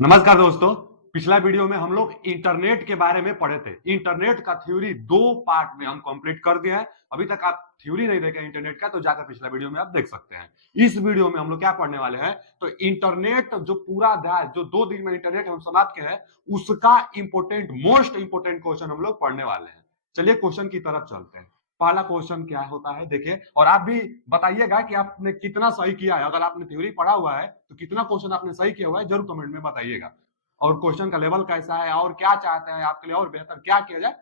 नमस्कार दोस्तों। पिछला वीडियो में हम लोग इंटरनेट के बारे में पढ़े थे। इंटरनेट का थ्योरी दो पार्ट में हम कंप्लीट कर दिया है। अभी तक आप थ्योरी नहीं देखे इंटरनेट का तो जाकर पिछला वीडियो में आप देख सकते हैं। इस वीडियो में हम लोग क्या पढ़ने वाले हैं, तो इंटरनेट जो पूरा अध्याय जो 2 दिन में इंटरनेट हम समाप्त किए हैं उसका इंपोर्टेंट मोस्ट इंपोर्टेंट क्वेश्चन हम लोग पढ़ने वाले हैं। चलिए क्वेश्चन की तरफ चलते हैं। पहला क्वेश्चन क्या होता है देखिए, और आप भी बताइएगा कि आपने कितना सही किया है। अगर आपने थ्योरी पढ़ा हुआ है तो कितना क्वेश्चन आपने सही किया हुआ है जरूर कमेंट में बताइएगा, और क्वेश्चन का लेवल कैसा है और क्या चाहते हैं आपके लिए और बेहतर क्या किया जाए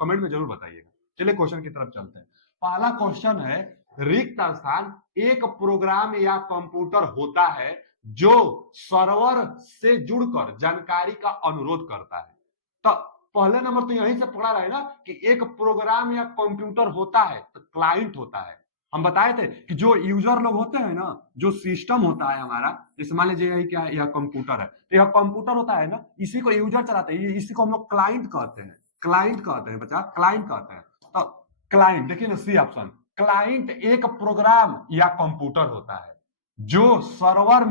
कमेंट में जरूर बताइएगा। चलिए क्वेश्चन की तरफ चलते हैं। पहला क्वेश्चन है, रिक्त स्थान एक प्रोग्राम या कंप्यूटर होता है जो सर्वर से जुड़कर जानकारी का अनुरोध करता है। तो पहले नंबर तो यहीं से पढ़ा रहे ना कि एक प्रोग्राम या कंप्यूटर होता है तो क्लाइंट होता है। हम बताए थे कि जो यूजर लोग होते हैं ना, जो सिस्टम होता है हमारा, जैसे मान लीजिए यही क्या है, यह कंप्यूटर है तो यह कंप्यूटर होता है ना, इसी को यूजर चलाते हैं, इसी को हम लोग क्लाइंट कहते हैं। क्लाइंट कहते हैं बच्चा, क्लाइंट कहते हैं। तो क्लाइंट देखिए ना, सी ऑप्शन। क्लाइंट एक प्रोग्राम या कंप्यूटर होता है जो सर्वर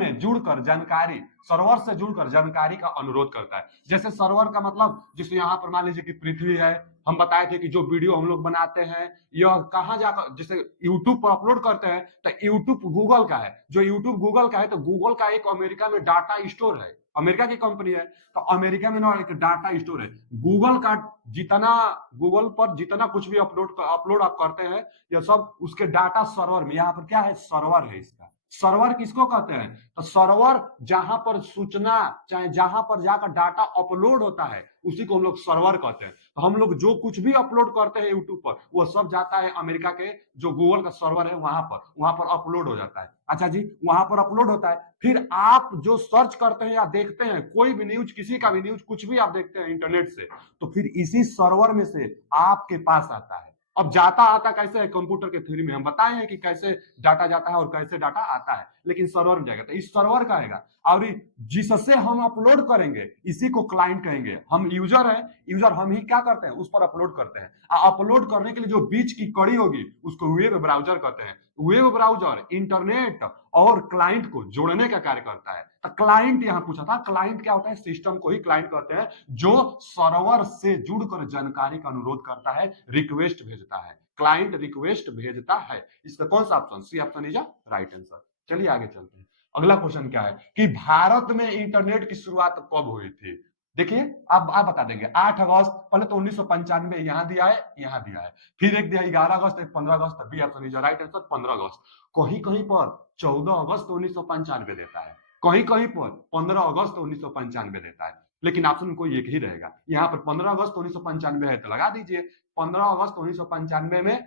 से जुड़कर जानकारी का अनुरोध करता है। जैसे सर्वर का मतलब, जैसे यहाँ पर मान लीजिए कि पृथ्वी है, हम बताए थे कि जो वीडियो हम लोग बनाते हैं यह कहाँ जाकर, जैसे यूट्यूब पर अपलोड करते हैं तो यूट्यूब गूगल का है, जो यूट्यूब गूगल का है तो गूगल का एक अमेरिका में डाटा स्टोर है, अमेरिका की कंपनी है तो अमेरिका में ना एक डाटा स्टोर है गूगल का। जितना गूगल पर जितना कुछ भी अपलोड आप करते हैं यह सब उसके डाटा सर्वर में, यहाँ पर क्या है, सर्वर है इसका। सर्वर किसको कहते हैं, तो सर्वर जहां पर सूचना, चाहे जहां पर जाकर डाटा अपलोड होता है उसी को हम लोग सर्वर कहते हैं। तो हम लोग जो कुछ भी अपलोड करते हैं यूट्यूब पर वो सब जाता है अमेरिका के जो गूगल का सर्वर है वहां पर अपलोड हो जाता है। अच्छा जी, वहां पर अपलोड होता है, फिर आप जो सर्च करते हैं या देखते हैं कोई भी न्यूज, किसी का भी न्यूज, कुछ भी आप देखते हैं इंटरनेट से, तो फिर इसी सर्वर में से आपके पास आता है। अब जाता आता कैसे है, कंप्यूटर के थ्योरी में हम बताए हैं कि कैसे डाटा जाता है और कैसे डाटा आता है, लेकिन सर्वर में जाएगा तो इस सर्वर का आएगा, और जिससे हम अपलोड करेंगे इसी को क्लाइंट कहेंगे। हम यूजर है, यूजर हम ही क्या करते हैं, उस पर अपलोड करते हैं। अपलोड करने के लिए जो बीच की कड़ी होगी उसको वेब ब्राउजर कहते हैं। वेब ब्राउजर इंटरनेट और क्लाइंट को जोड़ने का कार्य करता है। तो क्लाइंट यहां पूछा था, क्लाइंट क्या होता है, सिस्टम को ही क्लाइंट कहते हैं जो सर्वर से जुड़कर जानकारी का अनुरोध करता है, रिक्वेस्ट भेजता है। क्लाइंट रिक्वेस्ट भेजता है। इसका कौन सा option, C option is right answer. चलिए आगे चलते हैं। अगला क्वेश्चन क्या है कि भारत में इंटरनेट की शुरुआत कब हुई थी। देखिए, अब आप बता देंगे 8 अगस्त, पहले तो 1995 यहां दिया है, यहां दिया है, फिर एक दिया 11 अगस्त, एक 15 अगस्त, B option is right answer 15 अगस्त। कहीं कहीं पर 14 अगस्त 1995 देता है, कहीं कहीं पर 15 अगस्त 1995 देता है, लेकिन ऑप्शन कोई एक ही रहेगा। यहाँ पर 15 अगस्त 1995 है तो लगा दीजिए। 15 अगस्त 1995 में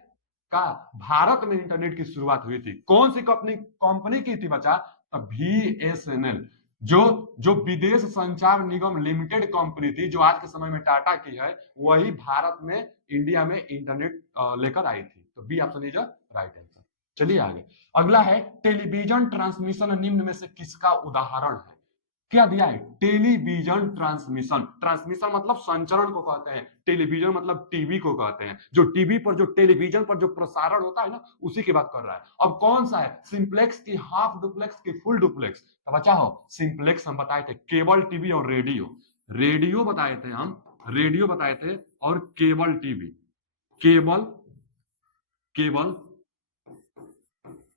का भारत में इंटरनेट की शुरुआत हुई थी। कौन सी कंपनी कंपनी की थी बच्चा, तो बीएसएनएल, जो जो विदेश संचार निगम लिमिटेड कंपनी थी, जो आज के समय में टाटा की है, वही भारत में इंडिया में इंटरनेट लेकर आई थी। तो B option is right answer. चलिए आगे। अगला है, टेलीविजन ट्रांसमिशन निम्न में से किसका उदाहरण है। क्या दिया है, टेलीविजन ट्रांसमिशन। ट्रांसमिशन मतलब संचरण को कहते हैं, टेलीविजन मतलब टीवी को कहते हैं। जो टीवी पर, जो टेलीविजन पर जो प्रसारण होता है ना, उसी की बात कर रहा है। अब कौन सा है, सिंप्लेक्स की, हाफ डुप्लेक्स की, फुल डुप्लेक्स। तो बचा हो सिंप्लेक्स, हम बताए थे केबल टीवी और रेडियो। रेडियो बताए थे हम, रेडियो बताए थे, और cable TV, cable cable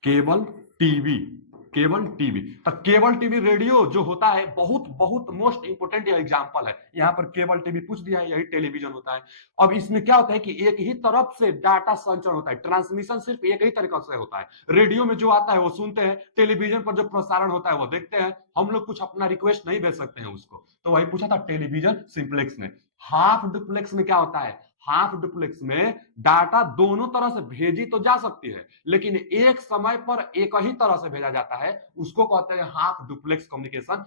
cable TV, cable TV. तो केबल टीवी रेडियो जो होता है, बहुत बहुत मोस्ट इंपोर्टेंट एग्जांपल है। यहाँ पर केबल टीवी पूछ दिया है, यही टेलीविजन होता है। अब इसमें क्या होता है कि एक ही तरफ से डाटा संचरण होता है, ट्रांसमिशन सिर्फ एक ही तरीका से होता है। रेडियो में जो आता है वो सुनते हैं, टेलीविजन पर जो प्रसारण होता है वो देखते हैं। हम लोग कुछ अपना रिक्वेस्ट नहीं भेज सकते हैं उसको, तो वही पूछा था टेलीविजन सिंप्लेक्स में। हाफ डुप्लेक्स में क्या होता है, हाफ डुप्लेक्स में डाटा दोनों तरह से भेजी तो जा सकती है, लेकिन एक समय पर एक ही तरह से भेजा जाता है, उसको कहते हैं हाफ डुप्लेक्स कम्युनिकेशन।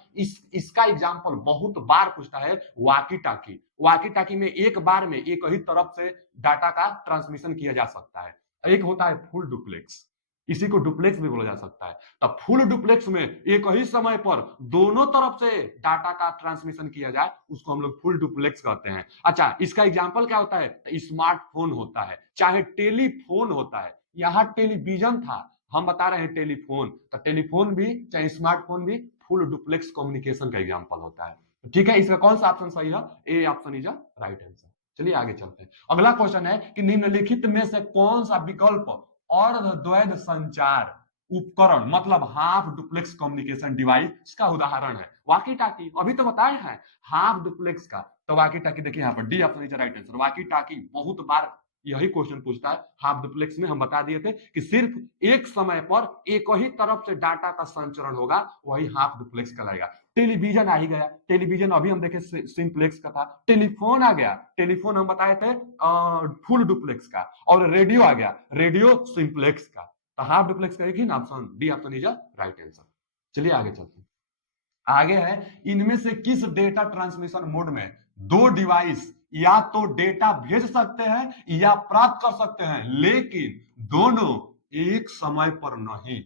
इसका एग्जांपल बहुत बार पूछता है, वाकी टाकी। वाकी टाकी में एक बार में एक ही तरफ से डाटा का ट्रांसमिशन किया जा सकता है। एक होता है फुल डुप्लेक्स, इसी को डुप्लेक्स भी बोला जा सकता है। तब फुल डुप्लेक्स में एक ही समय पर दोनों तरफ से डाटा का ट्रांसमिशन किया जाए, उसको हम लोग फुल डुप्लेक्स कहते हैं। अच्छा, इसका एग्जांपल क्या होता है, स्मार्टफोन होता है, चाहे टेलीफोन होता है। यहाँ टेलीविजन था, हम बता रहे हैं टेलीफोन, तो टेलीफोन भी चाहे स्मार्टफोन भी फुल डुप्लेक्स कम्युनिकेशन का एग्जांपल होता है। ठीक है, इसका कौन सा ऑप्शन सही है? A option is right answer. चलिए आगे चलते हैं। अगला क्वेश्चन है कि निम्नलिखित में से कौन सा विकल्प अर्धद्वैध संचार उपकरण मतलब हाफ डुप्लेक्स कम्युनिकेशन डिवाइस का उदाहरण है? वाकी टाकी, अभी तो बताए हैं हाफ डुप्लेक्स का, तो वाकी टाकी देखिए यहाँ पर D option is right answer. Walkie talkie बहुत बार यही क्वेश्चन पूछता है। हाफ डुप्लेक्स में हम बता दिए थे कि सिर्फ एक समय पर एक ही तरफ से डाटा का संचरण होगा, वही हाफ डुप्लेक्स कहलाएगा। टेलीविजन आ ही गया, टेलीविजन अभी हम देखे सिंप्लेक्स का था। टेलीफोन आ गया, टेलीफोन हम बताए थे फुल डुप्लेक्स का। और रेडियो आ गया, रेडियो सिंप्लेक्स का। तो हाफ डुप्लेक्स का एक ही ना option D option is right answer. चलिए आगे चलते हैं। आगे है, इनमें से किस डेटा ट्रांसमिशन मोड में दो डिवाइस या तो डेटा भेज सकते हैं या प्राप्त कर सकते हैं, लेकिन दोनों एक समय पर नहीं?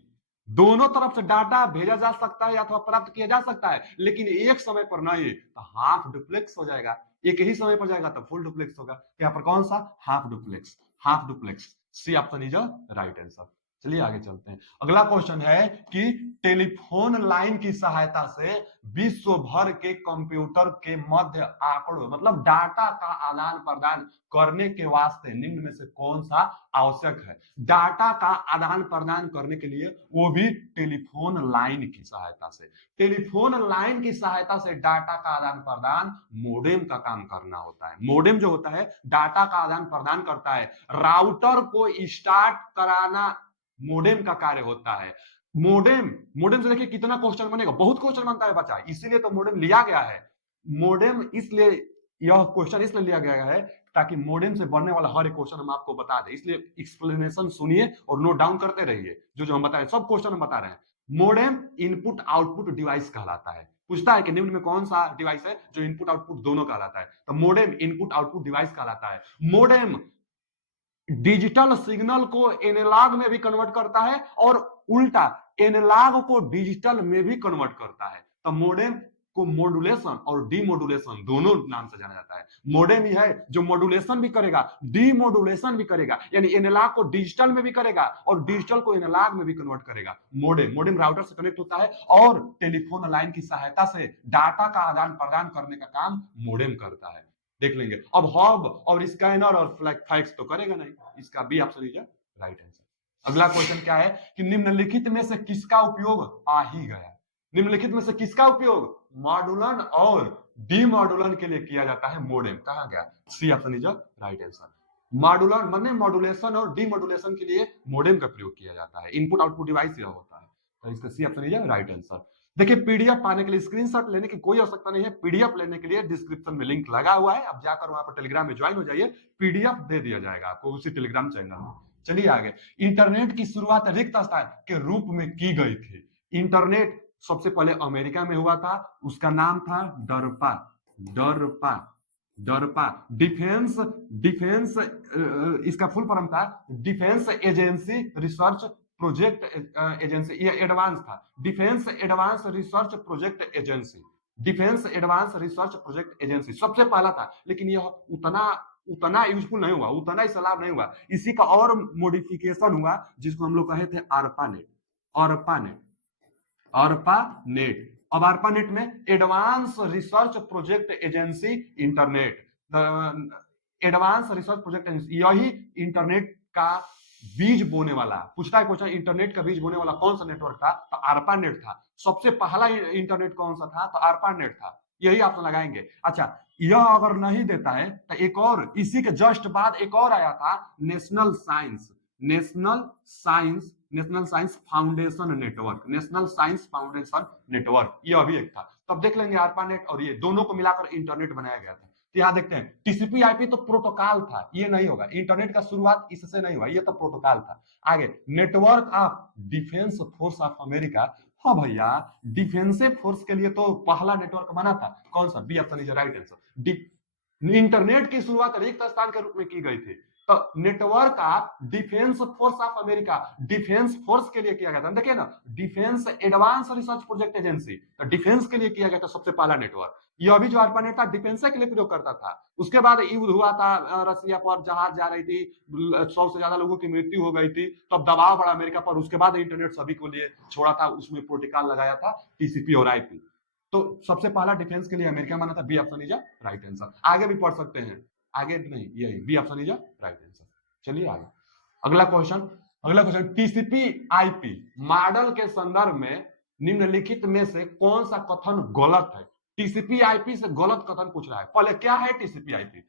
दोनों तरफ से डाटा भेजा जा सकता है या तो प्राप्त किया जा सकता है, लेकिन एक समय पर नहीं, तो हाफ डुप्लेक्स हो जाएगा। एक ही समय पर जाएगा तो फुल डुप्लेक्स होगा। यहाँ पर कौन सा? Half duplex. Half duplex C option is right answer. चलिए आगे चलते हैं। अगला क्वेश्चन है कि टेलीफोन लाइन की सहायता से विश्व भर के कंप्यूटर के मध्य आंकड़ों मतलब डाटा का आदान प्रदान करने के वास्ते निम्न में से कौन सा आवश्यक है? डाटा का आदान प्रदान करने के लिए वो भी टेलीफोन लाइन की सहायता से। टेलीफोन लाइन की सहायता से डाटा का आदान प्रदान मोडेम का काम करना होता है। मोडेम जो होता है डाटा का आदान प्रदान करता है। राउटर को स्टार्ट कराना मोडेम का कार्य होता है। मोडेम से देखिए कितना क्वेश्चन बनेगा, बहुत क्वेश्चन बनता है बच्चा, इसीलिए तो मोडेम लिया गया है। मोडेम इसलिए यह क्वेश्चन इसलिए लिया गया है ताकि मोडेम से बनने वाला हर एक क्वेश्चन हम आपको बता दें। इसलिए एक्सप्लेनेशन सुनिए और नोट डाउन करते रहिए। जो हम बताए सब क्वेश्चन हम बता रहे हैं। मोडेम इनपुट आउटपुट डिवाइस कहलाता है। पूछता है कि निम्न में कौन सा डिवाइस है जो इनपुट आउटपुट दोनों कहलाता है, तो मोडेम इनपुट आउटपुट डिवाइस कहलाता है। मोडेम डिजिटल सिग्नल को एनालॉग में भी कन्वर्ट करता है और उल्टा एनालॉग को डिजिटल में भी कन्वर्ट करता है। तो मोडेम को मॉड्यूलेशन और डीमॉड्यूलेशन दोनों नाम से जाना जाता है। मोडेम ही है जो मॉड्यूलेशन भी करेगा, डीमॉड्यूलेशन भी करेगा, यानी एनालॉग को डिजिटल में भी करेगा और डिजिटल को एनालॉग में भी कन्वर्ट करेगा। मोडेम राउटर से कनेक्ट होता है और टेलीफोन लाइन की सहायता से डाटा का आदान प्रदान करने का काम मोडेम करता है। देख लेंगे। अब हब और स्कैनर और फैक्स तो करेगा नहीं, इसका B option is right answer. अगला क्वेश्चन क्या है कि निम्नलिखित में से किसका उपयोग आ ही गया? निम्नलिखित में से किसका उपयोग मॉड्यूलन और डीमॉड्यूलन के लिए किया जाता है? मोडेम। कहां गया? C option is right answer. मॉड्यूलन माने मॉड्यूलेशन और डीमॉड्यूलेशन के लिए मोडेम का प्रयोग किया जाता है। इनपुट आउटपुट डिवाइस यह होता है, तो इसका C option is right answer. देखिए पीडीएफ पाने के लिए स्क्रीनशॉट लेने की कोई आवश्यकता नहीं है। पीडीएफ लेने के लिए डिस्क्रिप्शन में लिंक लगा हुआ है, आप जाकर वहां पर टेलीग्राम में ज्वाइन हो जाइए, पीडीएफ दे दिया जाएगा आपको उसी टेलीग्राम चैनल में। चलिए आगे। इंटरनेट की शुरुआत रिक्त स्थान के रूप में की गई थी। इंटरनेट सबसे पहले अमेरिका में हुआ था, उसका नाम था डरपा। डरपा डरपा डिफेंस इसका फुल फॉर्म था defence agency research project agency. ये एडवांस था, defence advance research project agency. Defence advance research project agency सबसे पहला था, लेकिन यह उतना यूजफुल नहीं हुआ, उतना ही लाभ नहीं हुआ। इसी का और मॉडिफिकेशन हुआ जिसको हम लोग कहे थे ARPANET। अब ARPANET में advance research project agency internet, advance research project agency, यही इंटरनेट का बीज बोने वाला। पूछता है क्वेश्चन इंटरनेट का बीज बोने वाला कौन सा नेटवर्क था, तो ARPANET था। सबसे पहला इंटरनेट कौन सा था, तो ARPANET था। यही आप लगाएंगे। अच्छा, यह अगर नहीं देता है तो एक और इसी के जस्ट बाद एक और आया था नेशनल साइंस फाउंडेशन नेटवर्क, यह भी एक था। तब देख लेंगे ARPANET और ये दोनों को मिलाकर इंटरनेट बनाया गया था। तो यहाँ देखते हैं टीसीपी आईपी तो प्रोटोकॉल था, ये नहीं होगा। इंटरनेट का शुरुआत इससे नहीं हुआ, ये तो प्रोटोकॉल था। आगे network of defence force of America. हाँ भैया, डिफेंस फोर्स के लिए तो पहला नेटवर्क बना था, कौन सा? B option is right answer. Internet की शुरुआत रिक्त स्थान के रूप में की गई थी। तो नेटवर्क का defence force of America, defence force के लिए किया गया था। देखिए ना, defence advance research project agency, तो डिफेंस के लिए किया गया था सबसे पहला नेटवर्क। यह भी जो ARPANET था डिफेंस के लिए प्रयोग करता था। उसके बाद युद्ध हुआ था, रसिया पर जहाज जा रही थी, 100 से ज्यादा लोगों की मृत्यु हो गई थी, तब तो दबाव बढ़ा अमेरिका पर। उसके बाद इंटरनेट सभी को लिए छोड़ा था, उसमें प्रोटोकॉल लगाया था TCP और IP। तो सबसे पहला डिफेंस के लिए अमेरिका माना था। B option is right answer. आगे भी पढ़ सकते हैं, आगे नहीं, यही B option is right answer. चलिए आगे अगला क्वेश्चन। अगला क्वेश्चन, TCP IP मॉडल के संदर्भ में निम्नलिखित में से कौन सा कथन गलत है? TCP IP से गलत कथन पूछ रहा है। पहले क्या है TCP IP?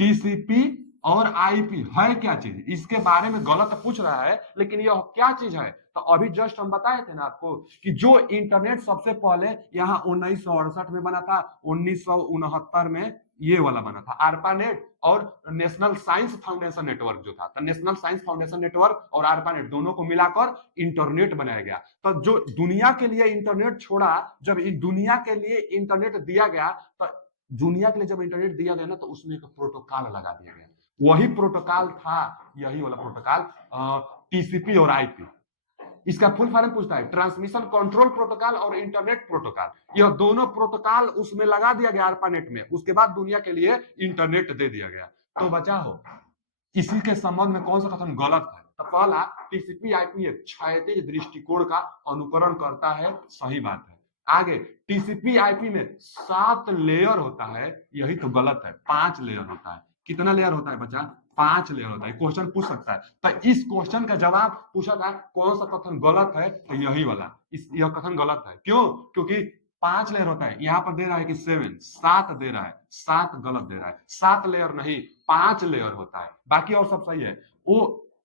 TCP और IP है क्या चीज, इसके बारे में गलत पूछ रहा है, लेकिन यह क्या चीज है? तो अभी जस्ट हम बताए थे ना आपको कि जो इंटरनेट सबसे पहले यहाँ 1968 में बना था, 1969 में ये वाला बना था ARPANET, और नेशनल साइंस फाउंडेशन नेटवर्क जो था, तो नेशनल साइंस फाउंडेशन नेटवर्क और ARPANET दोनों को मिलाकर इंटरनेट बनाया गया। तो जो दुनिया के लिए इंटरनेट छोड़ा, जब दुनिया के लिए इंटरनेट दिया गया, तो दुनिया के लिए जब इंटरनेट दिया गया ना, तो उसमें एक प्रोटोकॉल लगा दिया गया। वही प्रोटोकॉल था, यही वाला प्रोटोकॉल TCP और IP। इसका फुल फॉर्म पूछता है, ट्रांसमिशन कंट्रोल प्रोटोकॉल और इंटरनेट प्रोटोकॉल। यह दोनों प्रोटोकॉल उसमें लगा दिया गया ARPANET में। उसके बाद दुनिया के लिए इंटरनेट दे दिया गया। तो बचा हो इसी के संबंध में कौन सा कथन गलत है? तो पहला, TCP IP एक क्षैतिज दृष्टिकोण का अनुकरण करता है, सही बात है। आगे, TCP IP में 7 लेयर होता है, यही तो गलत है। 5 लेयर होता है। कितना लेयर होता है बच्चा? 5 लेयर होता है। क्वेश्चन पूछ सकता है। तो इस क्वेश्चन का जवाब पूछा था कौन सा कथन गलत है, तो यही वाला, यह कथन गलत है। क्यों? क्योंकि 5 लेयर होता है, यहाँ पर दे रहा है कि 7 दे रहा है, 7 गलत दे रहा है। 7 लेयर नहीं, 5 लेयर होता है, बाकी और सब सही है।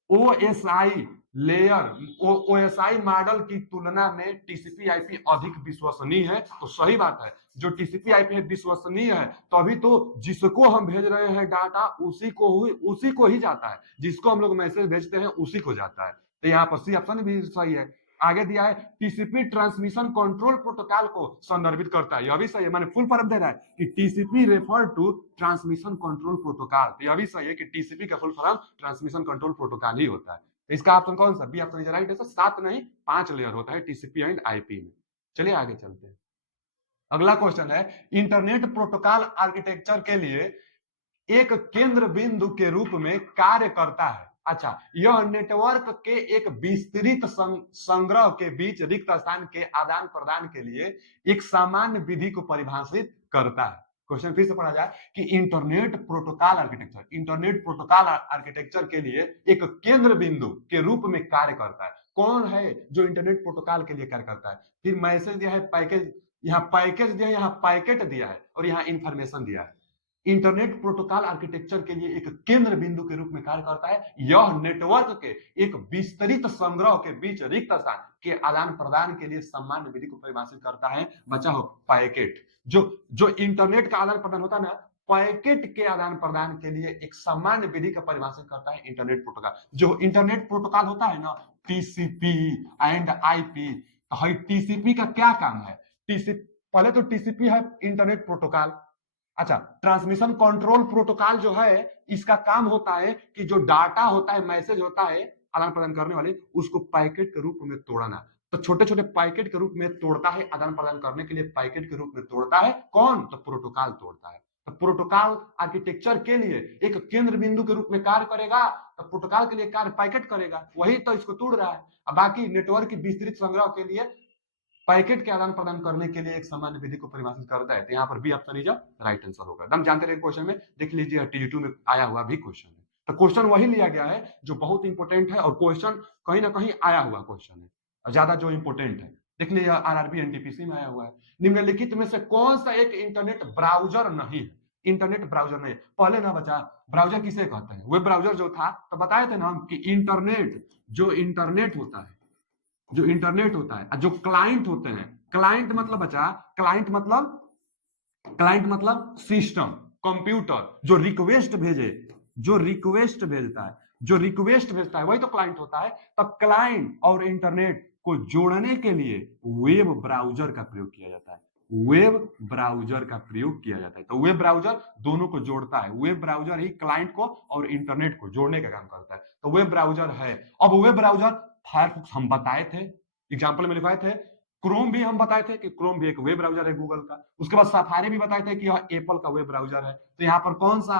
OSI लेयर, OSI मॉडल की तुलना में TCP IP अधिक विश्वसनीय है, तो सही बात है। जो TCP IP है विश्वसनीय है, तभी तो जिसको हम भेज रहे हैं डाटा उसी को ही जाता है, जिसको हम लोग मैसेज भेजते हैं उसी को जाता है। तो यहाँ पर सी ऑप्शन भी सही है। आगे दिया है TCP ट्रांसमिशन कंट्रोल प्रोटोकॉल को संदर्भित करता है, यह भी सही है। माने फुल फॉर्म दे रहा है कि TCP refer to transmission control protocol, यह भी सही है कि TCP का full form transmission control protocol ही होता है। इसका ऑप्शन कौन सा? B option is right answer. 7 नहीं 5 लेयर होता है TCP एंड IP में। चलिए आगे चलते हैं। अगला क्वेश्चन है, इंटरनेट प्रोटोकॉल आर्किटेक्चर के लिए एक केंद्र बिंदु के रूप में कार्य करता है। अच्छा, यह नेटवर्क के एक विस्तृत संग्रह के बीच रिक्त स्थान के आदान प्रदान के लिए एक सामान्य विधि को परिभाषित करता है। क्वेश्चन फिर से पढ़ा जाए कि इंटरनेट प्रोटोकॉल आर्किटेक्चर के लिए एक केंद्र बिंदु के रूप में कार्य करता है। कौन है जो इंटरनेट प्रोटोकॉल के लिए कार्य करता है? फिर मैसेज दिया है, पैकेज, यहाँ पैकेज दिया है, यहाँ पैकेट दिया है, और यहाँ इंफॉर्मेशन दिया है। इंटरनेट प्रोटोकॉल आर्किटेक्चर के लिए एक केंद्र बिंदु के रूप में कार्य करता है। यह नेटवर्क के एक विस्तृत संग्रह के बीच रिक्त स्थान के आदान प्रदान के लिए सामान्य विधि को परिभाषित करता है। बचा हो पैकेट। जो इंटरनेट का आदान प्रदान होता है ना, पैकेट के आदान प्रदान के लिए एक सामान्य विधि का परिभाषित करता है इंटरनेट प्रोटोकॉल। जो इंटरनेट प्रोटोकॉल होता है ना, TCP एंड IP, TCP का क्या काम है? पहले तो TCP है इंटरनेट प्रोटोकॉल। अच्छा, ट्रांसमिशन कंट्रोल प्रोटोकॉल जो है, इसका काम होता है कि जो डाटा होता है, मैसेज होता है आदान प्रदान करने वाले, उसको पैकेट के रूप में तोड़ना। तो छोटे छोटे पैकेट के रूप में तोड़ता है, आदान प्रदान करने के लिए पैकेट के रूप में तोड़ता है। कौन? तो प्रोटोकॉल तोड़ता है। तो प्रोटोकॉल आर्किटेक्चर के लिए एक केंद्र बिंदु के रूप में कार्य करेगा, तो प्रोटोकॉल के लिए कार्य पैकेट करेगा, वही तो इसको तोड़ रहा है। अब बाकी नेटवर्क की विस्तृत संग्रह के लिए पैकेट के आदान प्रदान करने के लिए एक सामान्य विधि को परिभाषित करता है। तो यहाँ पर B option is right answer होगा। हम जानते रहे क्वेश्चन में देख लीजिए, TG2 में आया हुआ भी क्वेश्चन है। तो क्वेश्चन वही लिया गया है जो बहुत इंपोर्टेंट है, और क्वेश्चन कहीं ना कहीं आया हुआ क्वेश्चन है, ज्यादा जो इंपोर्टेंट है। देख लीजिए, RRB NTPC में आया हुआ है। निम्नलिखित में से कौन सा एक इंटरनेट ब्राउजर नहीं है? इंटरनेट ब्राउजर नहीं है। पहले ना बचा, ब्राउजर किसे कहते हैं? वेब ब्राउजर जो था, तो बताए थे ना हम कि इंटरनेट जो इंटरनेट होता है, जो क्लाइंट होते हैं, क्लाइंट मतलब बचा, क्लाइंट मतलब सिस्टम, कंप्यूटर, जो रिक्वेस्ट भेजता है वही तो क्लाइंट होता है। तब क्लाइंट और इंटरनेट को जोड़ने के लिए वेब ब्राउजर का प्रयोग किया जाता है। वेब ब्राउजर का प्रयोग किया जाता है। तो वेब ब्राउजर दोनों को जोड़ता है, वेब ब्राउजर ही क्लाइंट को और इंटरनेट को जोड़ने का काम करता है। तो वेब ब्राउजर है। अब वेब ब्राउजर फायरफॉक्स हम बताए थे, एग्जाम्पल में लिखवाए थे। क्रोम भी हम बताए थे कि क्रोम भी एक वेब ब्राउजर है गूगल का। उसके बाद सफारी भी बताए थे कि यह एप्पल का वेब ब्राउजर है। तो यहाँ पर कौन सा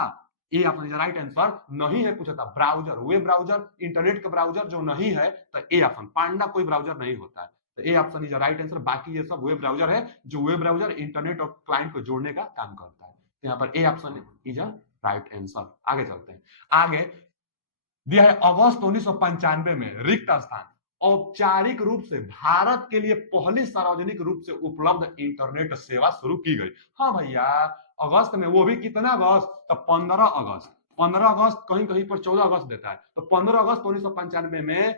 ए ऑप्शन राइट आंसर नहीं है, पूछा था ब्राउजर, वेब ब्राउजर, इंटरनेट का ब्राउजर जो नहीं है तो ए ऑप्शन, पांडा कोई ब्राउजर नहीं होता है। तो A option is right answer. बाकी ये सब वेब ब्राउजर है जो वेब ब्राउजर इंटरनेट और क्लाइंट को जोड़ने का काम करता है। तो यहाँ पर A option is a right answer. आगे चलते हैं। आगे दिया है अगस्त 1995 में रिक्त स्थान औपचारिक रूप से भारत के लिए पहली सार्वजनिक रूप से उपलब्ध इंटरनेट सेवा शुरू की गई। हाँ भैया, अगस्त में, वो भी कितना अगस्त, तो 15 अगस्त। 15 अगस्त, कहीं कहीं पर 14 अगस्त देता है, तो 15 अगस्त 1995 में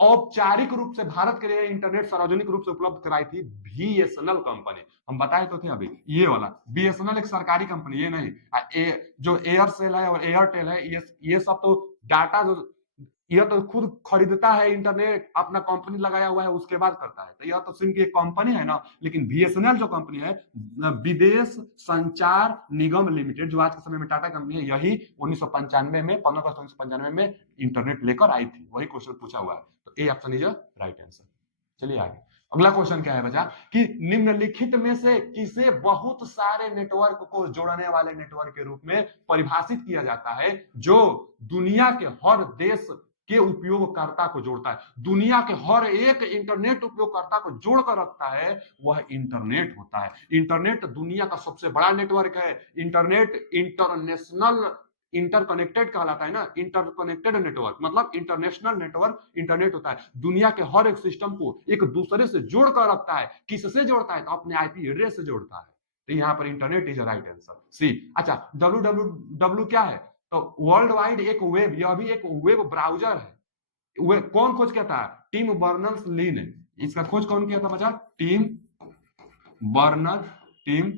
औपचारिक रूप से भारत के लिए इंटरनेट सार्वजनिक रूप से उपलब्ध कराई थी बीएसएनएल कंपनी। हम बताए तो थे अभी, ये वाला बीएसएनएल एक सरकारी कंपनी, ये नहीं। जो एयरसेल है और एयरटेल है, ये सब तो डाटा जो, यह तो खुद खरीदता है इंटरनेट, अपना कंपनी लगाया हुआ है, उसके बाद करता है। तो यह तो सिम की एक कंपनी है ना। लेकिन बीएसएनएल जो कंपनी है, विदेश संचार निगम लिमिटेड, जो आज के समय में टाटा कंपनी है, यही 1995 में, 15 अगस्त 1995 में इंटरनेट लेकर आई थी। वही क्वेश्चन पूछा हुआ है। तो A option is right answer. चलिए आगे, अगला क्वेश्चन क्या है बचा कि निम्नलिखित में से किसे बहुत सारे नेटवर्क को जोड़ने वाले नेटवर्क के रूप में परिभाषित किया जाता है, जो दुनिया के हर देश के उपयोगकर्ता को जोड़ता है, दुनिया के हर एक इंटरनेट उपयोगकर्ता को जोड़कर रखता है, वह इंटरनेट होता है। इंटरनेट दुनिया का सबसे बड़ा नेटवर्क है। इंटरनेट इंटरनेशनल इंटरकनेक्टेड कहलाता है ना, इंटरकनेक्टेड नेटवर्क मतलब इंटरनेशनल नेटवर्क इंटरनेट होता है। दुनिया के हर एक सिस्टम को एक दूसरे से जोड़कर रखता है। किससे जोड़ता है, तो अपने आईपी एड्रेस से जोड़ता है। तो यहाँ पर इंटरनेट इज राइट आंसर, सी। अच्छा, डब्ल्यू क्या है, तो वर्ल्ड वाइड एक वेब, यह भी एक वेब ब्राउजर है। वे कौन खोज किया था, टिम बर्नर्स ली ने। इसका खोज कौन किया था बच्चा, Tim Berner Tim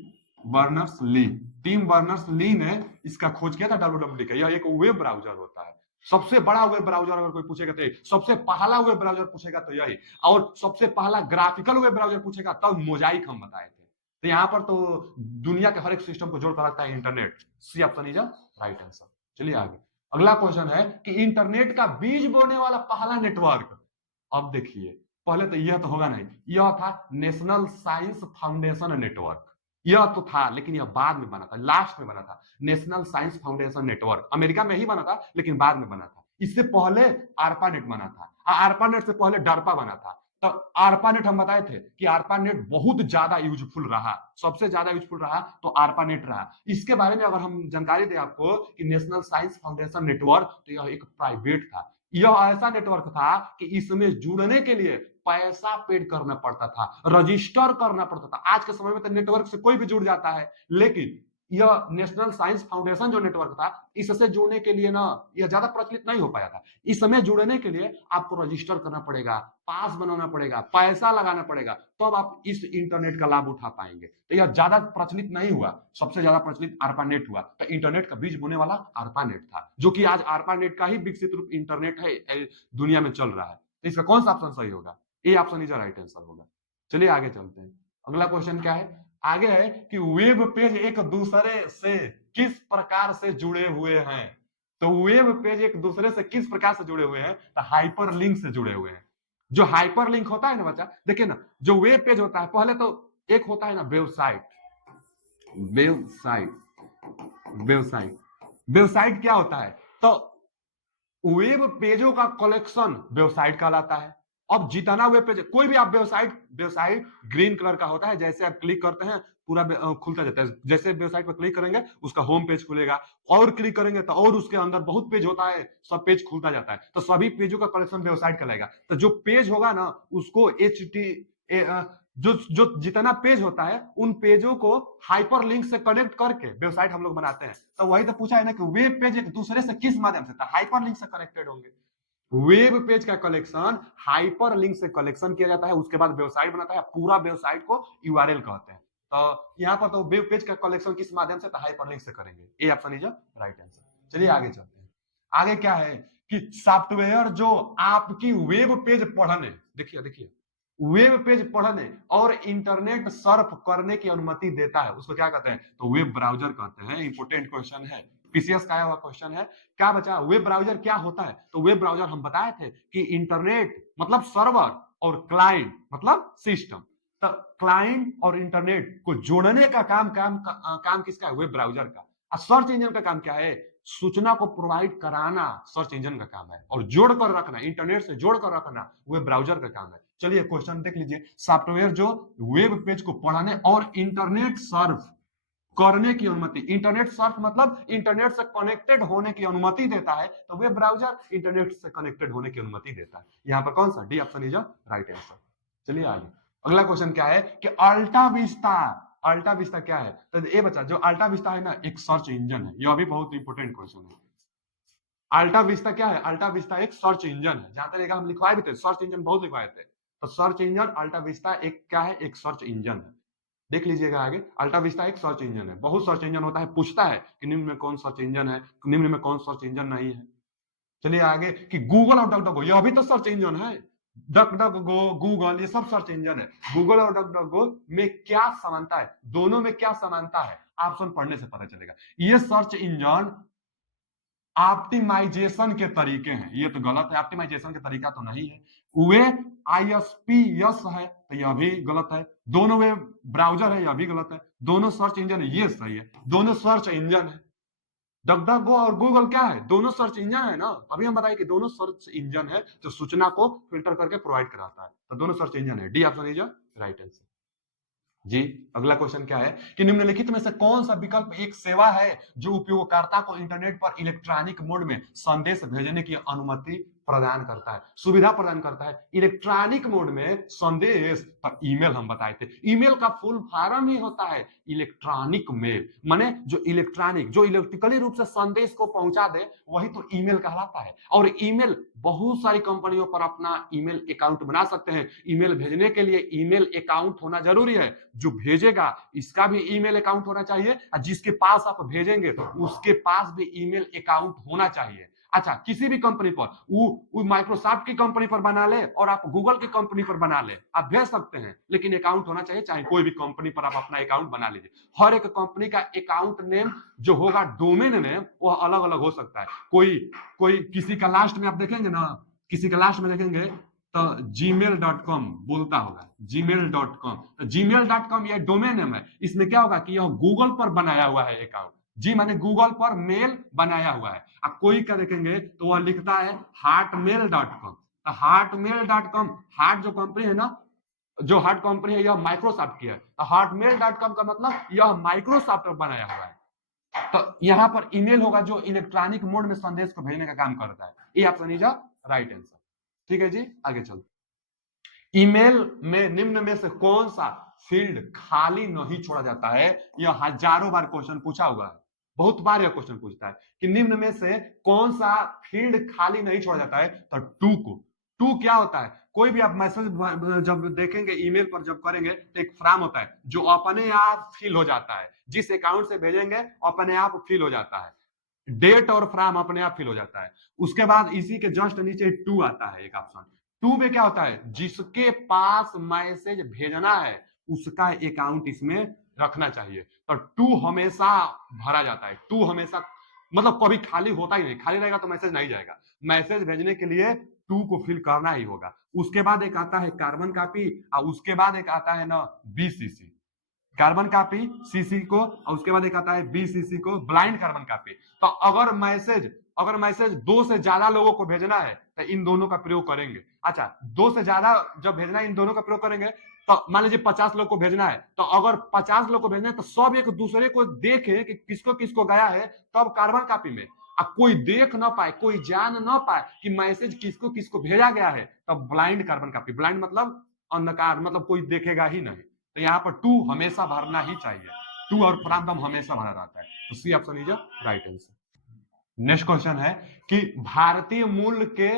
Berners Lee. Tim Berners Lee ने इसका खोज किया था डब्ल्यूडब्ल्यूडी का। यह एक वेब ब्राउजर होता है। सबसे बड़ा वेब ब्राउजर अगर कोई पूछेगा तो, सबसे पहला वेब ब्राउजर पूछेगा तो यही, और सबसे पहला ग्राफिकल वेब ब्राउजर पूछेगा तब मोजाइक हम बताए थे। तो यहाँ पर तो दुनिया के हर एक सिस्टम को जोड़कर रखता है internet. C option is right answer. चलिए आगे, अगला क्वेश्चन है कि इंटरनेट का बीज बोने वाला पहला नेटवर्क। अब देखिए, पहले तो यह तो होगा नहीं, यह था नेशनल साइंस फाउंडेशन नेटवर्क। यह तो था, लेकिन यह बाद में बना था, लास्ट में बना था। National science foundation network America में ही बना था, लेकिन बाद में बना था। इससे पहले आरपानेट बना था, आरपानेट से पहले डरपा बना था। तो आरपानेट हम बताए थे कि आरपानेट बहुत ज्यादा यूजफुल रहा, सबसे ज्यादा यूजफुल रहा तो आरपानेट रहा। इसके बारे में अगर हम जानकारी दें आपको कि नेशनल साइंस फाउंडेशन नेटवर्क, तो यह एक प्राइवेट था। यह ऐसा नेटवर्क था कि इसमें जुड़ने के लिए पैसा पेड करना पड़ता था, रजिस्टर करना पड़ता था। आज के समय में तो नेटवर्क से कोई भी जुड़ जाता है, लेकिन यह नेशनल साइंस फाउंडेशन जो नेटवर्क था, इससे जुड़ने के लिए ना, यह ज्यादा प्रचलित नहीं हो पाया था। इसमें जुड़ने के लिए आपको रजिस्टर करना पड़ेगा, पास बनाना पड़ेगा, पैसा लगाना पड़ेगा, तब तो आप इस इंटरनेट का लाभ उठा पाएंगे। तो यह ज्यादा प्रचलित नहीं हुआ, सबसे ज्यादा प्रचलित आरपानेट हुआ। तो इंटरनेट का बीज बोने वाला आरपानेट था, जो कि आज आरपानेट का ही विकसित रूप इंटरनेट है, दुनिया में चल रहा है। तो इसका कौन सा ऑप्शन सही होगा, A option is right answer होगा। चलिए आगे चलते हैं, अगला क्वेश्चन क्या है, आगे है कि वेब पेज एक दूसरे से किस प्रकार से जुड़े हुए हैं। तो वेब पेज एक दूसरे से किस प्रकार से जुड़े हुए हैं, तो हाइपर लिंक से जुड़े हुए हैं। जो हाइपर लिंक होता है ना बच्चा, देखिए ना, जो वेब पेज होता है, पहले तो एक होता है ना वेबसाइट। वेबसाइट वेबसाइट वेबसाइट क्या होता है, तो वेब पेजों का कलेक्शन वेबसाइट कहलाता है। अब जितना वेब पेज, कोई भी आप वेबसाइट ग्रीन कलर का होता है, जैसे आप क्लिक करते हैं पूरा खुलता जाता है। जैसे वेबसाइट पर क्लिक करेंगे उसका होम पेज खुलेगा, और क्लिक करेंगे तो और उसके अंदर बहुत पेज होता है, सब पेज खुलता जाता है। तो सभी पेजों का कलेक्शन वेबसाइट कहलाएगा। तो जो पेज होगा ना, उसको जो जितना पेज होता है, उन पेजों को हाइपर लिंक से कनेक्ट करके वेबसाइट हम लोग बनाते हैं। तो वही तो पूछा है ना कि वेब पेज एक दूसरे से किस माध्यम से, हाइपर लिंक से कनेक्टेड होंगे। वेब पेज का कलेक्शन हाइपर लिंक से कलेक्शन किया जाता है, उसके बाद वेबसाइट बनाता है। पूरा वेबसाइट को यूआरएल कहते हैं। तो यहाँ पर तो वेब पेज का कलेक्शन किस माध्यम से, हाइपर लिंक से करेंगे। A option is right answer. चलिए आगे चलते हैं, आगे क्या है कि सॉफ्टवेयर जो आपकी वेब पेज पढ़ने, देखिए देखिए, वेब पेज पढ़ने और इंटरनेट सर्फ करने की अनुमति देता है, उसको क्या कहते हैं? तो वेब ब्राउजर कहते हैं। इंपोर्टेंट क्वेश्चन है, पीसीएस का आया हुआ क्वेश्चन है। क्या बचा? वेब ब्राउजर क्या होता है? तो वेब ब्राउजर हम बताए थे कि इंटरनेट मतलब सर्वर और क्लाइंट मतलब सिस्टम। तो क्लाइंट और इंटरनेट को जोड़ने का काम किसका है? वेब ब्राउजर का। और सर्च इंजन का काम क्या है? सूचना को प्रोवाइड कराना सर्च इंजन का काम है, और जोड़ कर रखना, इंटरनेट से जोड़ कर रखना वेब ब्राउजर का काम है। चलिए क्वेश्चन देख लीजिए। सॉफ्टवेयर जो वेब पेज को पढ़ने और इंटरनेट सर्फ करने की अनुमति, इंटरनेट सर्फ मतलब इंटरनेट से कनेक्टेड होने की अनुमति देता है, तो वेब ब्राउजर इंटरनेट से कनेक्टेड होने की अनुमति देता है। यहां पर कौन सा? D option is right answer. चलिए आगे, अगला क्वेश्चन क्या है कि अल्टा विस्टा, अल्टा विस्टा क्या है? तो ये बच्चा, जो अल्टा विस्टा है ना, एक सर्च इंजन है। यह भी बहुत इंपोर्टेंट क्वेश्चन है। अल्टा विस्टा क्या है? अल्टा विस्टा एक सर्च इंजन है। जहां तक हम लिखवाए भी थे, सर्च इंजन बहुत लिखवाए थे। तो सर्च इंजन अल्टा विस्टा एक क्या है? एक सर्च इंजन है। देख लीजिएगा आगे, अल्टा विस्टा एक सर्च इंजन है। बहुत सर्च इंजन होता है, पूछता है कि निम्न में कौन सर्च इंजन है, निम्न में कौन सर्च इंजन नहीं है। चलिए आगे कि गूगल और डक डक गो, यह भी तो सर्च इंजन है। डक डक गो, गूगल, ये सब सर्च इंजन है। गूगल और डक डक गो में क्या समानता है? दोनों में क्या समानता है? ऑप्शन पढ़ने से पता चलेगा। ये सर्च इंजन ऑप्टिमाइजेशन के तरीके हैं। ये तो गलत है, ऑप्टिमाइजेशन के तरीका तो नहीं है। वे आईएसपीएस है, तो यह भी गलत है। दोनों वे ब्राउजर है, यह भी गलत है। दोनों सर्च इंजन है, ये सही है। दोनों सर्च इंजन है। डकडकगो और गूगल क्या है? दोनों सर्च इंजन है ना। अभी हम बताए कि दोनों सर्च इंजन है जो सूचना को फिल्टर करके प्रोवाइड कराता है, तो दोनों सर्च इंजन है। D option is right answer. जी, अगला क्वेश्चन क्या है कि निम्नलिखित में से कौन सा विकल्प एक सेवा है जो उपयोगकर्ता को इंटरनेट पर इलेक्ट्रॉनिक मोड में संदेश भेजने की अनुमति प्रदान करता है, सुविधा प्रदान करता है? इलेक्ट्रॉनिक मोड में संदेश, पर ईमेल हम बताए थे। ईमेल का फुल फॉर्म ही होता है इलेक्ट्रॉनिक मेल, माने जो इलेक्ट्रॉनिक, जो इलेक्ट्रिकली रूप से संदेश को पहुंचा दे, वही तो ईमेल कहलाता है। और ईमेल, बहुत सारी कंपनियों पर अपना ईमेल अकाउंट बना सकते हैं। ईमेल भेजने के लिए ईमेल अकाउंट होना जरूरी है। जो भेजेगा इसका भी ईमेल अकाउंट होना चाहिए, और जिसके पास आप भेजेंगे उसके पास भी ईमेल अकाउंट होना चाहिए। अच्छा, किसी भी कंपनी पर, वो माइक्रोसॉफ्ट की कंपनी पर बना ले और आप गूगल की कंपनी पर बना ले, आप भेज सकते हैं, लेकिन अकाउंट होना चाहिए। चाहे कोई भी कंपनी पर आप अपना अकाउंट बना लीजिए। हर एक कंपनी का अकाउंट नेम जो होगा, डोमेन नेम, वो अलग अलग हो सकता है। कोई कोई किसी का लास्ट में आप देखेंगे ना, किसी का लास्ट में देखेंगे तो gmail.com बोलता होगा, gmail.com। तो gmail.com ये डोमेन नेम है। इसमें क्या होगा कि यह गूगल पर बनाया हुआ है अकाउंट। जी माने गूगल पर मेल बनाया हुआ है। अब कोई का देखेंगे तो वह लिखता है hotmail.com। तो hotmail.com, हार्ट जो कंपनी है ना, जो हार्ट कंपनी है, यह माइक्रोसॉफ्ट की है। तो hotmail.com का मतलब यह माइक्रोसॉफ्ट पर बनाया हुआ है। तो यहां पर ईमेल होगा जो इलेक्ट्रॉनिक मोड में संदेश को भेजने का काम करता है। ये ऑप्शन इज राइट आंसर। ठीक है जी, आगे चलो। ईमेल में निम्न में से कौन सा फील्ड खाली नहीं छोड़ा जाता है? यह हजारों बार क्वेश्चन पूछा हुआ है, बहुत बार यह क्वेश्चन पूछता है कि निम्न में से कौन सा फील्ड खाली नहीं छोड़ा जाता है? तो टू को। टू क्या होता है? कोई भी आप मैसेज जब देखेंगे ईमेल पर, जब करेंगे तो एक फॉर्म होता है जो अपने आप फिल हो जाता है। जिस अकाउंट से भेजेंगे अपने आप फिल हो जाता है, डेट और फ्राम अपने आप फिल हो जाता है। उसके बाद इसी के जस्ट नीचे टू आता है एक ऑप्शन। टू में क्या होता है? जिसके पास मैसेज भेजना है उसका अकाउंट इसमें रखना चाहिए। तो टू हमेशा भरा जाता है। टू हमेशा मतलब कभी खाली होता ही नहीं, खाली रहेगा तो मैसेज नहीं जाएगा। मैसेज भेजने के लिए टू को फिल करना ही होगा। उसके बाद एक आता है कार्बन कॉपी, और उसके बाद एक आता है ना बीसीसी, कार्बन कॉपी सीसी को, और उसके बाद एक आता है बीसीसी को, ब्लाइंड कार्बन कॉपी। तो अगर मैसेज दो से ज्यादा लोगों को भेजना है तो इन दोनों का प्रयोग करेंगे। अच्छा, दो से ज्यादा जब भेजना है इन दोनों का प्रयोग करेंगे, तो मान लीजिए 50 लोग को भेजना है, तो अगर 50 लोग को भेजना है तो सब एक दूसरे को देखे कि किसको किसको गया है, तब कार्बन कॉपी में। अब कोई देख ना पाए, कोई जान ना पाए कि मैसेज किसको किसको भेजा गया है, तब ब्लाइंड कार्बन कॉपी। ब्लाइंड मतलब अंधकार, मतलब कोई देखेगा ही नहीं। तो यहाँ पर टू हमेशा भरना ही चाहिए। टू और प्रांतम हमेशा भरा रहता है। तो C option is right answer. Next question है कि भारतीय मूल के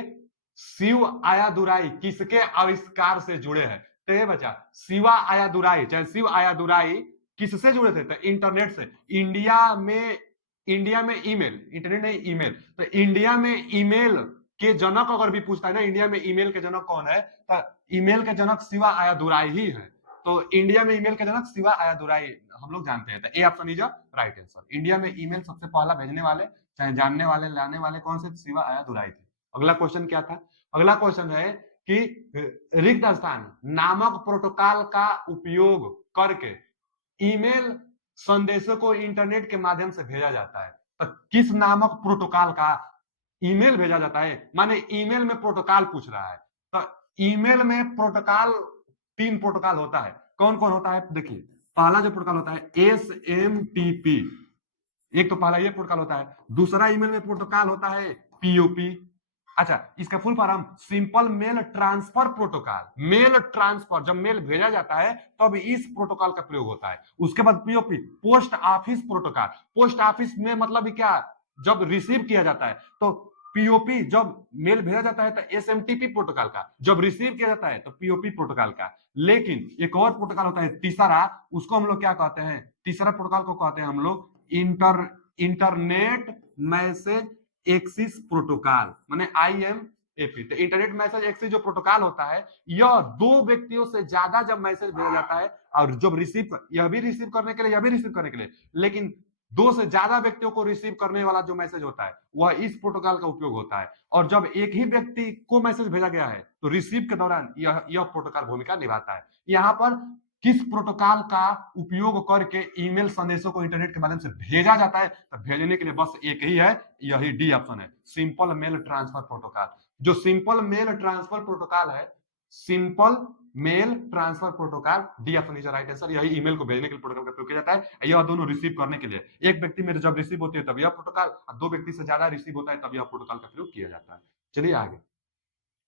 शिव आयादुराई किसके आविष्कार से जुड़े हैं? तो ये बचा, शिवा आयादुराई, चाहे शिव आयादुराई किससे जुड़े थे? तो इंटरनेट से। इंडिया में ईमेल, इंटरनेट नहीं ईमेल, तो इंडिया में ईमेल के जनक अगर भी पूछता है ना, इंडिया में ईमेल के जनक कौन है, तो ईमेल के जनक शिवा आयादुराई ही है। तो इंडिया में ईमेल के जनक शिवा आयादुराई हम लोग जानते हैं। तो A option is right answer. India में ईमेल सबसे पहला भेजने वाले, चाहे जानने वाले, लाने वाले कौन से? शिवा आयादुराई थे। अगला क्वेश्चन क्या था? अगला क्वेश्चन है कि रिक्त स्थान नामक प्रोटोकॉल का उपयोग करके ईमेल संदेशों को इंटरनेट के माध्यम से भेजा जाता है। तो किस नामक प्रोटोकॉल का ईमेल भेजा जाता है? माने ईमेल में प्रोटोकॉल पूछ रहा है। तो ईमेल में प्रोटोकॉल, 3 प्रोटोकॉल होता है। कौन कौन होता है? देखिए, पहला जो प्रोटोकॉल होता है एसएमटीपी, एक तो पहला ये प्रोटोकॉल होता है। दूसरा ईमेल में प्रोटोकॉल होता है पीओपी। अच्छा, इसका full form simple mail transfer protocol. Mail transfer, जब मेल भेजा जाता है तब इस प्रोटोकॉल का प्रयोग होता है। उसके बाद POP, post office protocol. Post office में मतलब क्या? जब रिसीव किया जाता है। तो पीओपी जब मेल भेजा जाता है तो एसएमटीपी प्रोटोकॉल का, जब रिसीव किया जाता है तो पीओपी प्रोटोकॉल का। लेकिन एक और प्रोटोकॉल होता है तीसरा, उसको हम लोग क्या कहते हैं? तीसरा प्रोटोकॉल को कहते हैं हम लोग इंटरनेट मैसेज एक्सिस प्रोटोकॉल, माने आईएमएपी। तो इंटरनेट मैसेज एक्सिस जो प्रोटोकॉल होता है, यह 2 व्यक्तियों से ज्यादा जब मैसेज भेजा जाता है, और जब रिसीव, यह भी रिसीव करने के लिए, यह भी रिसीव करने के लिए, लेकिन 2 से ज्यादा व्यक्तियों को रिसीव करने वाला जो मैसेज होता है वह इस प्रोटोकॉल का उपयोग होता है। और जब एक ही व्यक्ति को मैसेज भेजा गया है तो रिसीव के दौरान यह प्रोटोकॉल भूमिका निभाता है। यहाँ पर किस प्रोटोकॉल का उपयोग करके ईमेल संदेशों को इंटरनेट के माध्यम से भेजा जाता है? तो भेजने के लिए बस एक ही है, यही डी ऑप्शन है, सिंपल मेल ट्रांसफर प्रोटोकॉल। जो सिंपल मेल ट्रांसफर प्रोटोकॉल है, simple mail transfer protocol, D option is right answer. यही ईमेल को भेजने के लिए प्रोटोकॉल का प्रयोग किया जाता है। यह दोनों रिसीव करने के लिए, एक व्यक्ति में जब रिसीव होती है तब यह प्रोटोकॉल, और 2 व्यक्ति से ज्यादा रिसीव होता है तब यह प्रोटोकॉल का प्रयोग किया जाता है। चलिए आगे,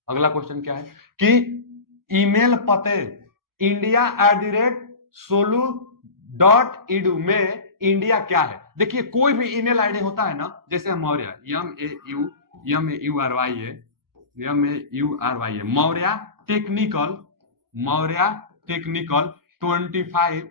अगला क्वेश्चन क्या है कि ईमेल पते india@solu.edu में इंडिया क्या है? देखिए, कोई भी ईमेल आईडी होता है ना, जैसे मौर्य, मौर्य टेक्निकल 25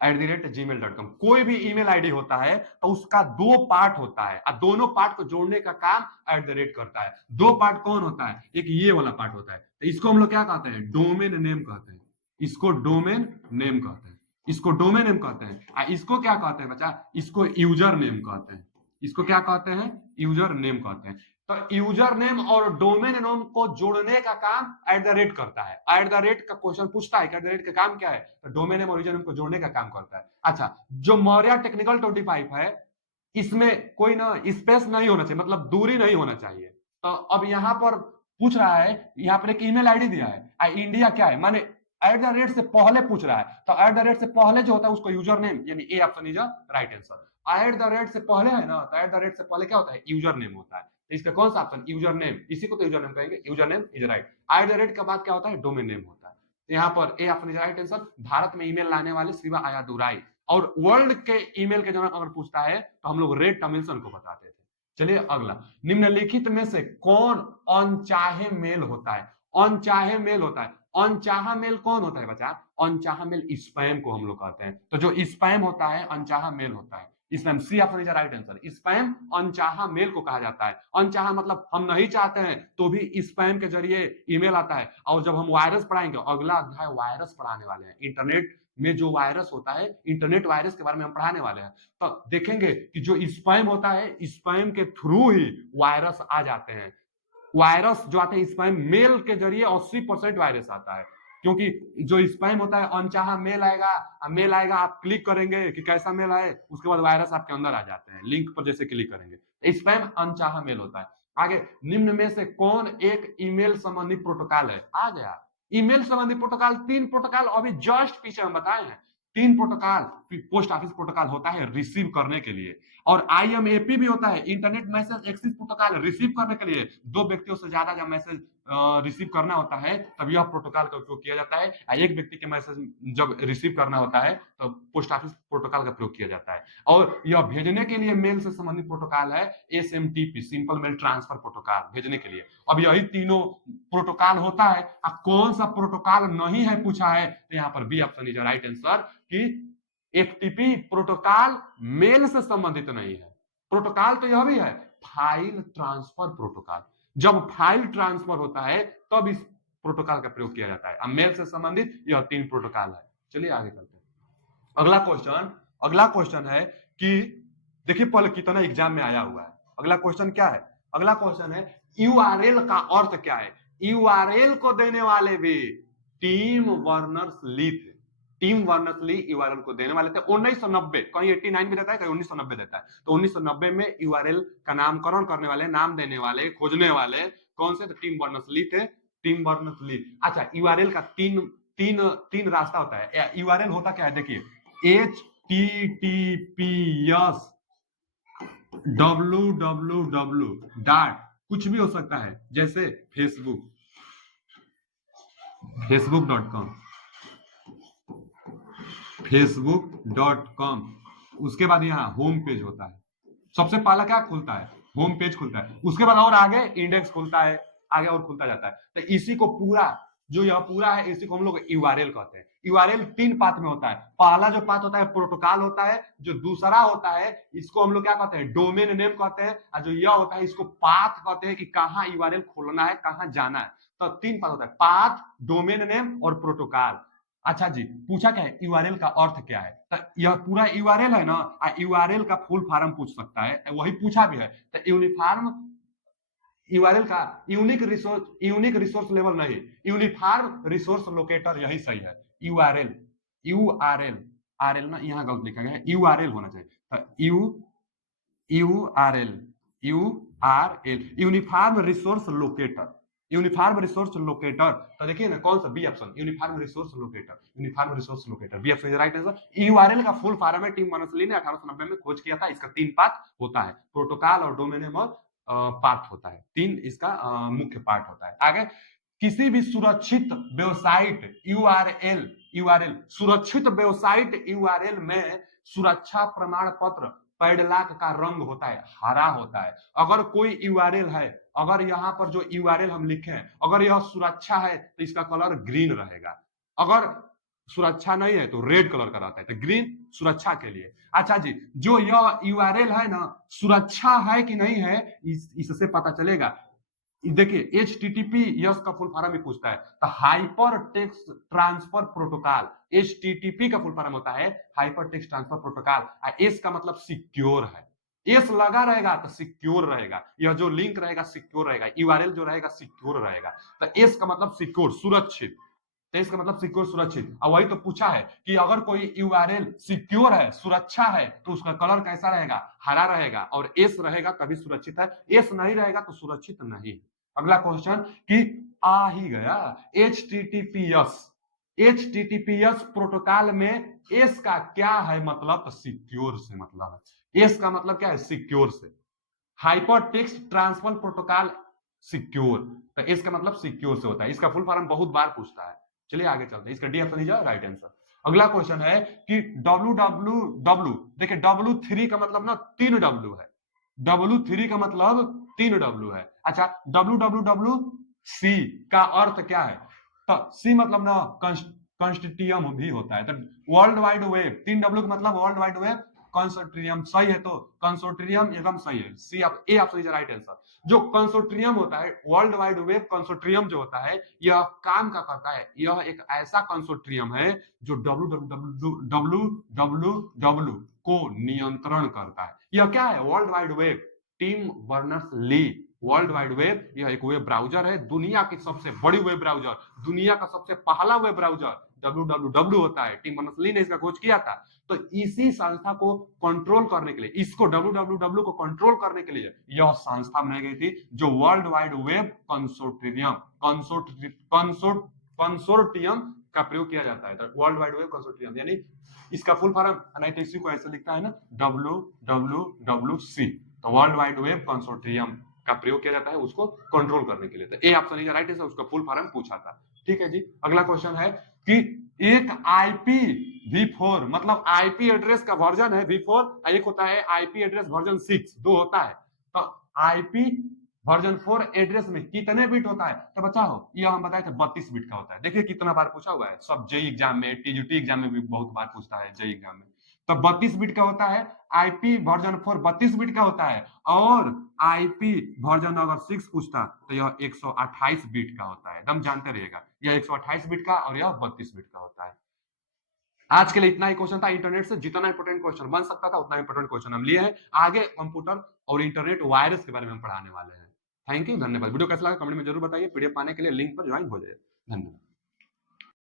@gmail.com कोई भी ईमेल आईडी होता है तो उसका 2 पार्ट होता है, और दोनों पार्ट को जोड़ने का काम @ करता है। 2 पार्ट कौन होता है? एक ये वाला पार्ट होता है, तो इसको हम लोग क्या कहते हैं? डोमेन नेम कहते हैं। इसको डोमेन नेम कहते हैं, इसको डोमेन नेम कहते हैं। इसको क्या कहते हैं बच्चा? इसको यूजर नेम कहते हैं। इसको क्या कहते हैं? यूजर नेम कहते हैं। तो यूजर नेम और डोमेन नेम को जोड़ने का काम @ करता है। @ का क्वेश्चन पूछता है कि @ का काम क्या है? तो डोमेन नेम और यूजर नेम को जोड़ने का काम करता है। अच्छा, जो मौर्य टेक्निकल 25 है, इसमें कोई ना स्पेस नहीं होना चाहिए, मतलब दूरी नहीं होना चाहिए। तो अब यहां पर पूछ रहा है, यहां पर एक ईमेल आईडी दिया है, इंडिया क्या है, माने @ से पहले पूछ रहा है। तो @ से पहले जो होता है उसको यूजर नेम, यानी A option is right answer. @ से पहले है ना, तो @ से पहले क्या होता है? यूजर नेम होता है। इसका कौन सा ऑप्शन? यूजर नेम, इसी को तो यूजर नेम कहेंगे। User name is right. @ के बाद क्या होता है? डोमेन नेम होता है। यहाँ पर A option is right answer. Bharat में ईमेल लाने वाले शिवा आयादुराई, और वर्ल्ड के ईमेल के जनक अगर पूछता है तो हम लोग रेड टॉमिल्सन को बताते थे। चलिए अगला, निम्नलिखित में से कौन अनचाहे मेल होता है? अनचाहे मेल होता है। अनचाहा मेल कौन होता है बच्चा? अनचाहा मेल स्पैम को हम लोग कहते हैं। तो जो स्पैम होता है अनचाहा मेल होता है। Spam, C option is right answer. Spam अनचाहा मेल को कहा जाता है। अनचाहा मतलब हम नहीं चाहते हैं तो भी स्पैम के जरिए ईमेल आता है। और जब हम वायरस पढ़ाएंगे, अगला अध्याय वायरस पढ़ाने वाले हैं, इंटरनेट में जो वायरस होता है, इंटरनेट वायरस के बारे में हम पढ़ाने वाले हैं। तो देखेंगे कि जो स्पैम होता है, स्पैम के थ्रू ही वायरस आ जाते हैं। वायरस जो आते हैं स्पैम मेल के जरिए 80% वायरस आता है, क्योंकि जो स्पैम होता है अनचाहा मेल आएगा, आप क्लिक करेंगे कि कैसा मेल आए, उसके बाद वायरस आपके अंदर आ जाते हैं, लिंक पर जैसे क्लिक करेंगे। स्पैम अनचाहा मेल होता है। आगे, निम्न में से कौन एक ईमेल संबंधी प्रोटोकॉल है? आ गया ईमेल संबंधी प्रोटोकॉल। 3 प्रोटोकॉल अभी जस्ट पीछे हम बताए हैं। 3 प्रोटोकॉल। पोस्ट ऑफिस प्रोटोकॉल होता है रिसीव करने के लिए, और आईएमएपी भी होता है, internet message axis protocol, receive करने के लिए। 2 व्यक्तियों से ज्यादा जब मैसेज रिसीव करना होता है तब यह प्रोटोकॉल का उपयोग किया जाता है। एक व्यक्ति के मैसेज जब रिसीव करना होता है तो पोस्ट ऑफिस प्रोटोकॉल का प्रयोग किया जाता है। और यह भेजने के लिए मेल से संबंधित प्रोटोकॉल है SMTP, simple mail transfer protocol, भेजने के लिए। अब यही तीनों प्रोटोकॉल होता है। अब कौन सा प्रोटोकॉल नहीं है पूछा है, तो यहाँ पर B option is right answer कि एफटीपी प्रोटोकॉल मेल से संबंधित नहीं है। प्रोटोकॉल तो यह भी है, फाइल ट्रांसफर प्रोटोकॉल। जब फाइल ट्रांसफर होता है तब इस प्रोटोकॉल का प्रयोग किया जाता है। अब मेल से संबंधित यह 3 प्रोटोकॉल है। चलिए आगे चलते हैं। अगला क्वेश्चन है कि देखिए पहले कितना एग्जाम में आया हुआ है। अगला क्वेश्चन क्या है? अगला क्वेश्चन है यूआरएल का अर्थ क्या है? यूआरएल को देने वाले भी टिम बर्नर्स-ली थे। टिम बर्नर्स-ली यूआरएल को देने वाले थे 1990, कहीं 89 भी देता है, कहीं 1990 देता है। तो 1990 में यूआरएल का नामकरण करने वाले, नाम देने वाले, खोजने वाले कौन से? तो टिम बर्नर्स-ली थे। Tim Berners Lee. अच्छा, यूआरएल का तीन रास्ता होता है। यूआरएल होता क्या है? देखिए, https www डॉट कुछ भी हो सकता है, जैसे facebook.com। उसके बाद यहाँ होम पेज होता है। सबसे पहला क्या खुलता है? होम पेज खुलता है। उसके बाद और आगे इंडेक्स खुलता है, आगे और खुलता जाता है। तो इसी को पूरा, जो यह पूरा है, इसी को हम लोग यूआरएल कहते हैं। यूआरएल 3 पाथ में होता है। पहला जो पाथ होता है प्रोटोकॉल होता है, जो दूसरा होता है इसको हम लोग क्या कहते हैं? डोमेन नेम कहते हैं। और जो यह होता है इसको पाथ कहते हैं कि कहाँ यूआरएल खोलना है, कहाँ जाना है। तो 3 पाथ होता है, पाथ, डोमेन नेम और प्रोटोकॉल। अच्छा जी, पूछा क्या है यूआरएल का अर्थ क्या है? तो यह पूरा यूआरएल है ना, यूआरएल का फुल फॉर्म पूछ सकता है, वही पूछा भी है। तो यूनिफॉर्म यूआरएल का यूनिक रिसोर्स लेवल नहीं, यूनिफॉर्म रिसोर्स लोकेटर, यही सही है। यूआरएल आरएल ना यहाँ गलत लिखा गया है, यूआरएल होना चाहिए। तो URL uniform resource locator. Uniform resource locator, तो देखिए ना कौन सा? B option, uniform resource locator. Uniform resource locator B option right answer. URL का फुल फॉर्म है, टिम बर्नर्स-ली ने 1890 में खोज किया था। इसका 3 पार्ट होता है, प्रोटोकॉल और डोमेन नेम और पार्ट होता है। 3 इसका मुख्य पार्ट होता है। आगे, किसी भी सुरक्षित वेबसाइट यूआरएल सुरक्षित वेबसाइट यूआरएल में सुरक्षा प्रमाण पत्र पैडलॉक का रंग होता है, हरा होता है। अगर कोई यूआरएल है, अगर यहाँ पर जो यूआरएल हम लिखे हैं, अगर यह सुरक्षा है तो इसका कलर ग्रीन रहेगा। अगर सुरक्षा नहीं है तो रेड कलर का रहता है। तो ग्रीन सुरक्षा के लिए। अच्छा जी, जो यह यूआरएल है ना, सुरक्षा है कि नहीं है, इससे पता चलेगा। देखिए HTTPS का फुल फॉर्म भी पूछता है। तो hyper text transfer protocol, HTTP का फुल फॉर्म होता है hyper text transfer protocol. S का मतलब सिक्योर है, एस लगा रहेगा तो सिक्योर रहेगा। यह जो लिंक रहेगा सिक्योर रहेगा, यूआरएल जो रहेगा सिक्योर रहेगा। तो एस का मतलब सिक्योर, सुरक्षित। तो इसका मतलब सिक्योर, सुरक्षित। और वही तो पूछा है कि अगर कोई यूआरएल सिक्योर है, सुरक्षा है, तो उसका कलर कैसा रहेगा? हरा रहेगा। और एस रहेगा तभी सुरक्षित है, एस नहीं रहेगा तो सुरक्षित नहीं। अगला क्वेश्चन कि आ ही गया, एचटीटीपीएस प्रोटोकॉल में एस का क्या है मतलब? तो सिक्योर से मतलब है। एस का मतलब क्या है? सिक्योर से। Hyper text transfer protocol secure, तो एस का मतलब सिक्योर से होता है। इसका फुल फॉर्म बहुत बार पूछता है। चलिए आगे चलते हैं। इसका डी ऑप्शन लीजिए राइट आंसर। अगला क्वेश्चन है कि www, देखिए W3 का मतलब ना 3 W है। W3 का मतलब 3 W है। अच्छा, WWWC का अर्थ क्या है? तो C मतलब ना कंस्टिट्यूम भी होता है। तो वर्ल्ड वाइड वेब, 3 W का मतलब वर्ल्ड वाइड वेब, कंसोर्टियम सही है, तो कंसोर्टियम एकदम सही है। सी आप A option is right answer. जो कंसोर्टियम होता है, वर्ल्ड वाइड वेब कंसोर्टियम जो होता है, यह काम का करता है। यह एक ऐसा कंसोर्टियम है जो www को नियंत्रण करता है। यह क्या है? World wide web, Tim Berners Lee world wide web. यह एक वेब ब्राउजर है, दुनिया की सबसे बड़ी वेब ब्राउजर, दुनिया का सबसे पहला वेब ब्राउजर www होता है। टिम बर्नर्स-ली ने इसका खोज किया था। तो इसी संस्था को कंट्रोल करने के लिए, इसको www को कंट्रोल करने के लिए यह संस्था बनाई गई थी, जो वर्ल्ड वाइड वेब कंसोर्टियम का प्रयोग किया जाता है। वर्ल्ड वाइड वेब कंसोर्टियम, यानी इसका फुल फॉर्म नहीं तो इसी को ऐसे लिखता है ना, WWWC। तो वर्ल्ड वाइड वेब कंसोर्टियम का प्रयोग किया जाता है उसको कंट्रोल करने के लिए। तो A option is right answer, उसका फुल फॉर्म पूछा था। ठीक है जी। अगला क्वेश्चन है कि एक IPv4 मतलब आईपी एड्रेस का वर्जन है V4, एक होता है आईपी एड्रेस वर्जन 6, दो होता है। तो आईपी वर्जन 4 एड्रेस में कितने बिट होता है? तो बच्चों ये हम बताए थे 32 बिट का होता है। देखिए कितना बार पूछा हुआ है, सब जेई एग्जाम में, टीजीटी एग्जाम में भी बहुत बार पूछता है, जेई एग्जाम में। तो 32 बिट का होता है, आईपी वर्जन 4 32 बिट का होता है, और आईपी वर्जन अगर 6 पूछता तो यह 128 बिट का होता है। एकदम जानते रहिएगा, यह 128 बिट का और यह 32 बिट का होता है। आज के लिए इतना ही क्वेश्चन था। इंटरनेट से जितना इंपोर्टेंट क्वेश्चन बन सकता था उतना इंपोर्टेंट क्वेश्चन हम लिए हैं। आगे कंप्यूटर और इंटरनेट वायरस के बारे में हम पढ़ाने वाले हैं। थैंक यू, धन्यवाद। वीडियो कैसा लगा कमेंट में जरूर बताइए। पीडीएफ पाने के लिए लिंक पर ज्वाइन हो जाए। धन्यवाद।